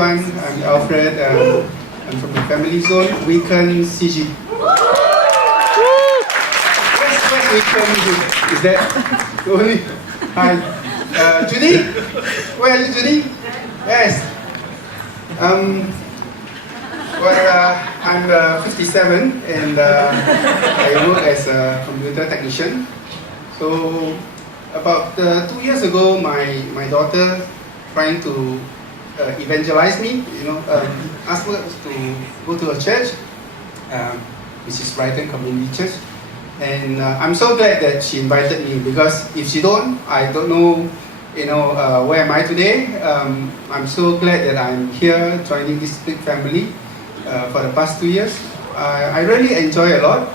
everyone. I'm Alfred. I'm from the family zone, Weekend CG. Where's Weekend? Is that only? Hi. Judy? Where are you, Judy? Yes. I'm 57 and I work as a computer technician. So about 2 years ago, my daughter trying to evangelize me, asked her to go to a church, which is Brighton Community Church. And I'm so glad that she invited me, because if she don't, I don't know, where am I today? I'm so glad that I'm here joining this big family for the past 2 years. I really enjoy a lot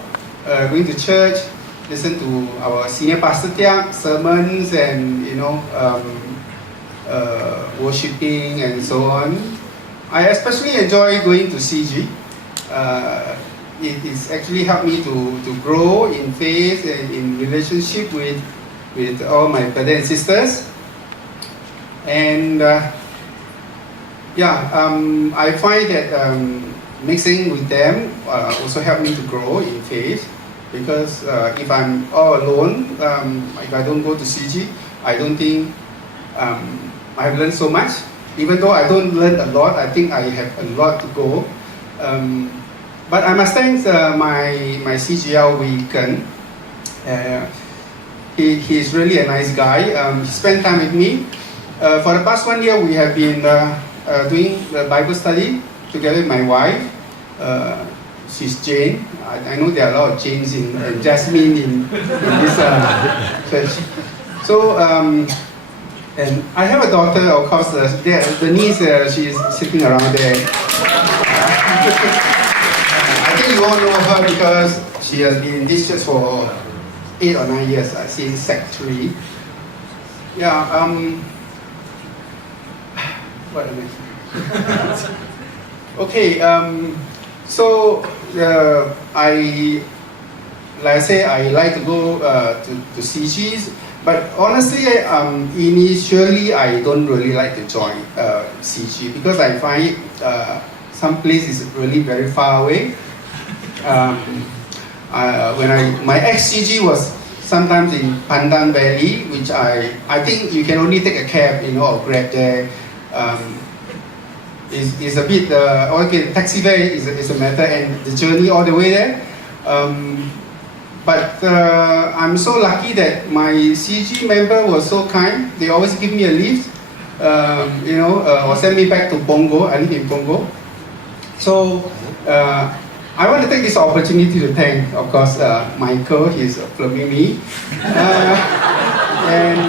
going to church, listen to our senior pastor Tiak sermons, and worshiping and so on. I especially enjoy going to CG. It's actually helped me to grow in faith and in relationship with all my brothers and sisters. And I find that mixing with them also helped me to grow in faith, because if I'm all alone, if I don't go to CG, I don't think I have learned so much. Even though I don't learn a lot, I think I have a lot to go. But I must thank my CGL Weekend. He's really a nice guy. He spent time with me. For the past 1 year, we have been doing the Bible study together with my wife. She's Jane. I know there are a lot of Janes and Jasmine in this church. So, and I have a daughter, of course, the niece, she's sitting around there. I think you all know her because she has been in this church for 8 or 9 years, since Sec 3. Yeah, what am I? Okay, so like I say, I like to go to CGs, but honestly, initially I don't really like to join CG, because I find some place is really very far away. My ex-CG was sometimes in Pandan Valley, which I think you can only take a cab, or Grab there. Is a bit, taxi fare is a matter, and the journey all the way there. But I'm so lucky that my CG member was so kind. They always give me a lift, or send me back to Pongo. I live in Pongo. So I want to take this opportunity to thank, of course, Michael. He's filming me. And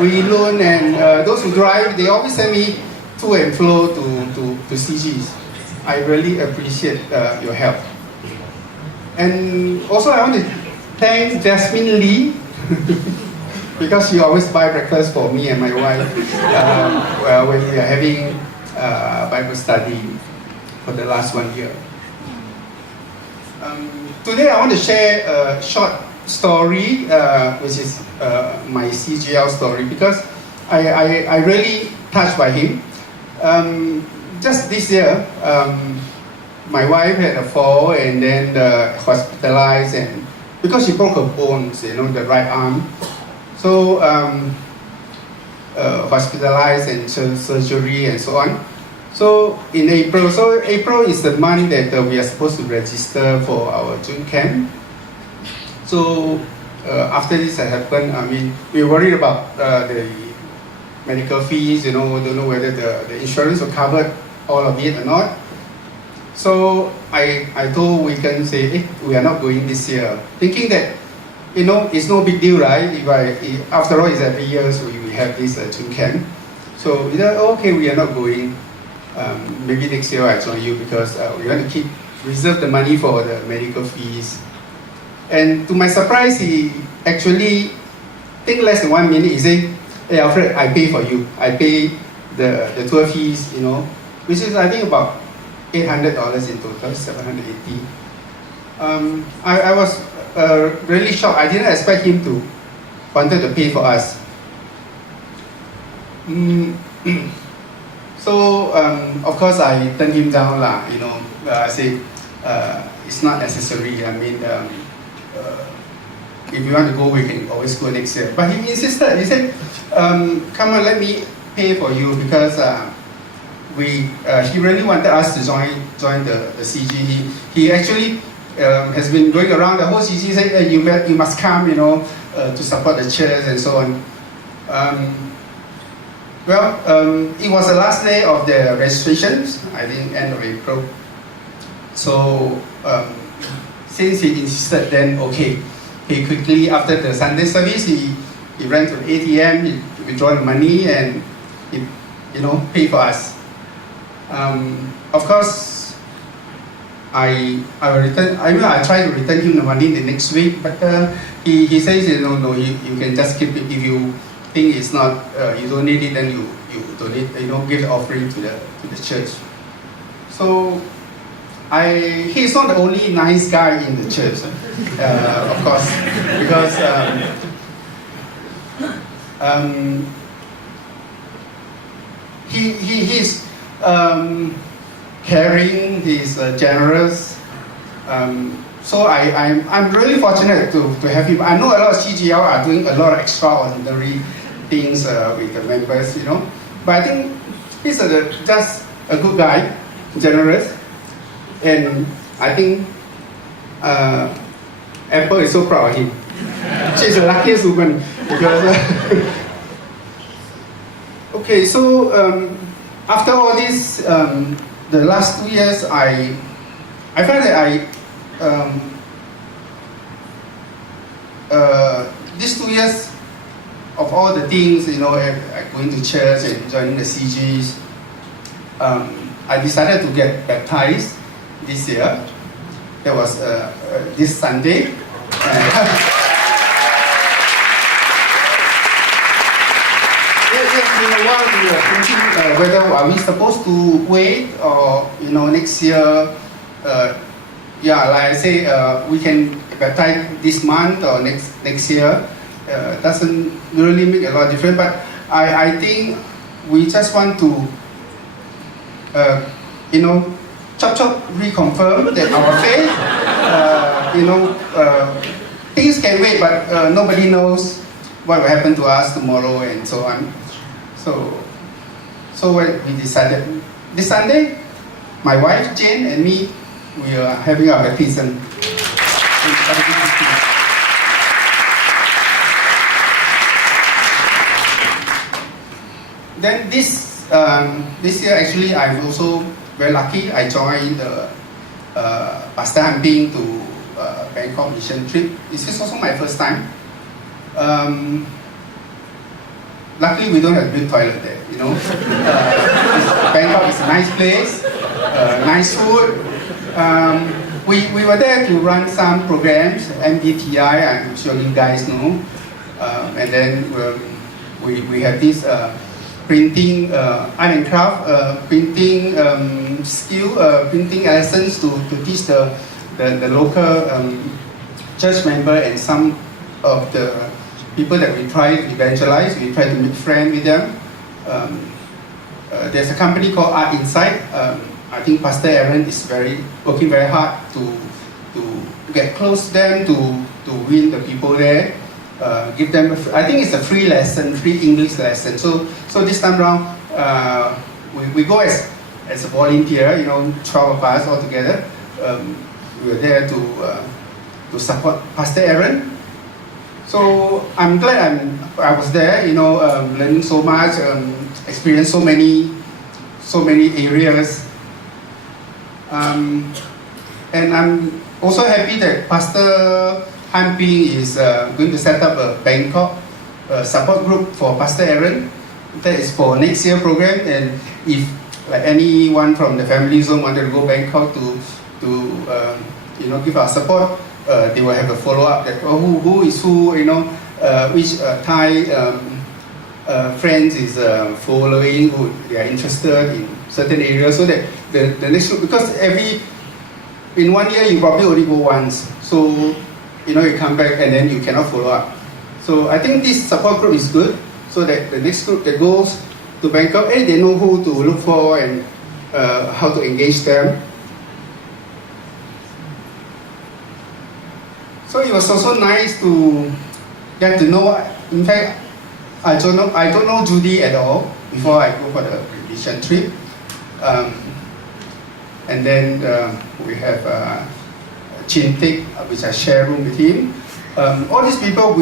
we loan, and those who drive, they always send me to and fro to CGs. I really appreciate your help. And also I want to thank Jasmine Lee because she always buy breakfast for me and my wife when we are having Bible study for the last 1 year. Today I want to share a short story, which is my CGL story, because I really touched by him. Just this year, my wife had a fall and then hospitalized, and because she broke her bones, the right arm, so hospitalized and surgery and so on. So in April is the month that we are supposed to register for our June camp. So after this had happened, we worried about the medical fees, don't know whether the insurance will cover all of it or not. So I told Weekend, say, we are not going this year, thinking that, it's no big deal, right? After all, it's every year, so we have this June camp. So we thought, okay, we are not going. Maybe next year I join you, because we want to reserve the money for the medical fees. And to my surprise, he actually take less than 1 minute. He said, "Hey Alfred, I pay for you. I pay the tour fees, which is I think about $800 in total, 780. I was really shocked. I didn't expect him to wanted to pay for us. So of course I turned him down lah. I say it's not necessary. I mean, if you want to go, we can always go next year. But he insisted. He said, "Come on, let me pay for you," because he really wanted us to join the CG. He actually has been going around the whole CG saying, hey, you must come, to support the church and so on. It was the last day of the registrations, I think end of April. So since he insisted, then okay, he quickly after the Sunday service, he ran to the ATM, he withdrew the money, and he paid for us. Of course, I will return. I try to return him the money the next week, but he says, no, you can just keep it. If you think it's not, you don't need it, then you donate, give the offering to the church. So he's not the only nice guy in the church, of course, because he's caring, he's generous. So I'm really fortunate to have him. I know a lot of CGL are doing a lot of extraordinary things with the members, But I think he's just a good guy, generous, and I think Apple is so proud of him. She's the luckiest woman because. Okay, so after all this, the last 2 years, I felt that these 2 years of all the things, going to church and joining the CGs, I decided to get baptized this year. That was this Sunday. In a while we were thinking whether are we supposed to wait or next year. Like I say, we can baptize this month or next year. Doesn't really make a lot of difference. But I think we just want to chop reconfirm that our faith. Things can wait, but nobody knows what will happen to us tomorrow and so on. So when we decided this Sunday, my wife Jane and me, we are having our baptism. Then this year actually I'm also very lucky. I joined the Pastor Han Bing to Bangkok mission trip. This is also my first time. Luckily, we don't have a big toilet there, Bangkok is a nice place, nice food. We were there to run some programs, MBTI, I'm sure you guys know. And then we have this printing, art and craft, printing skill, printing lessons to teach the local church member and some of the people that we try to evangelize, we try to make friends with them. There's a company called Art Insight. I think Pastor Aaron is working very hard to get close to them, to win the people there. Give them, I think it's a free English lesson. So this time around, we go as a volunteer, 12 of us all together. We were there to support Pastor Aaron. So I'm glad I was there, learning so much, experienced so many areas. And I'm also happy that Pastor Han Bing is going to set up a Bangkok support group for Pastor Aaron. That is for next year program. And if like anyone from the family zone wanted to go Bangkok to give our support, they will have a follow-up that who is who, which Thai friends is following, who they are interested in certain areas, so that the next group, because in 1 year you probably only go once, so you come back and then you cannot follow up. So I think this support group is good, so that the next group that goes to Bangkok, they know who to look for and how to engage them. So it was also nice to get to know. In fact, I don't know Judy at all before I go for the revision trip. And then we have Chin Tik, which I share room with him. All these people,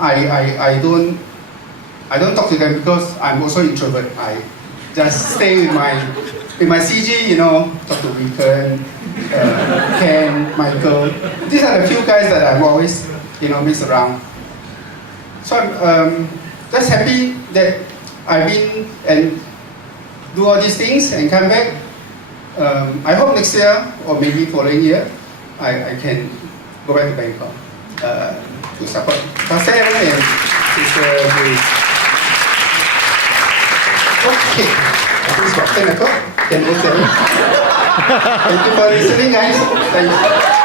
I don't talk to them because I'm also introvert. I just stay with my CG, talk to Weekend, Ken, Michael. These are the few guys that I'm always, mix around. So I'm just happy that I've been and do all these things and come back. I hope next year or maybe following year, I can go back to Bangkok to support Pastor Aaron and Sister Grace. Okay, it's about 10 o'clock. Thank you for listening, guys. Thank you.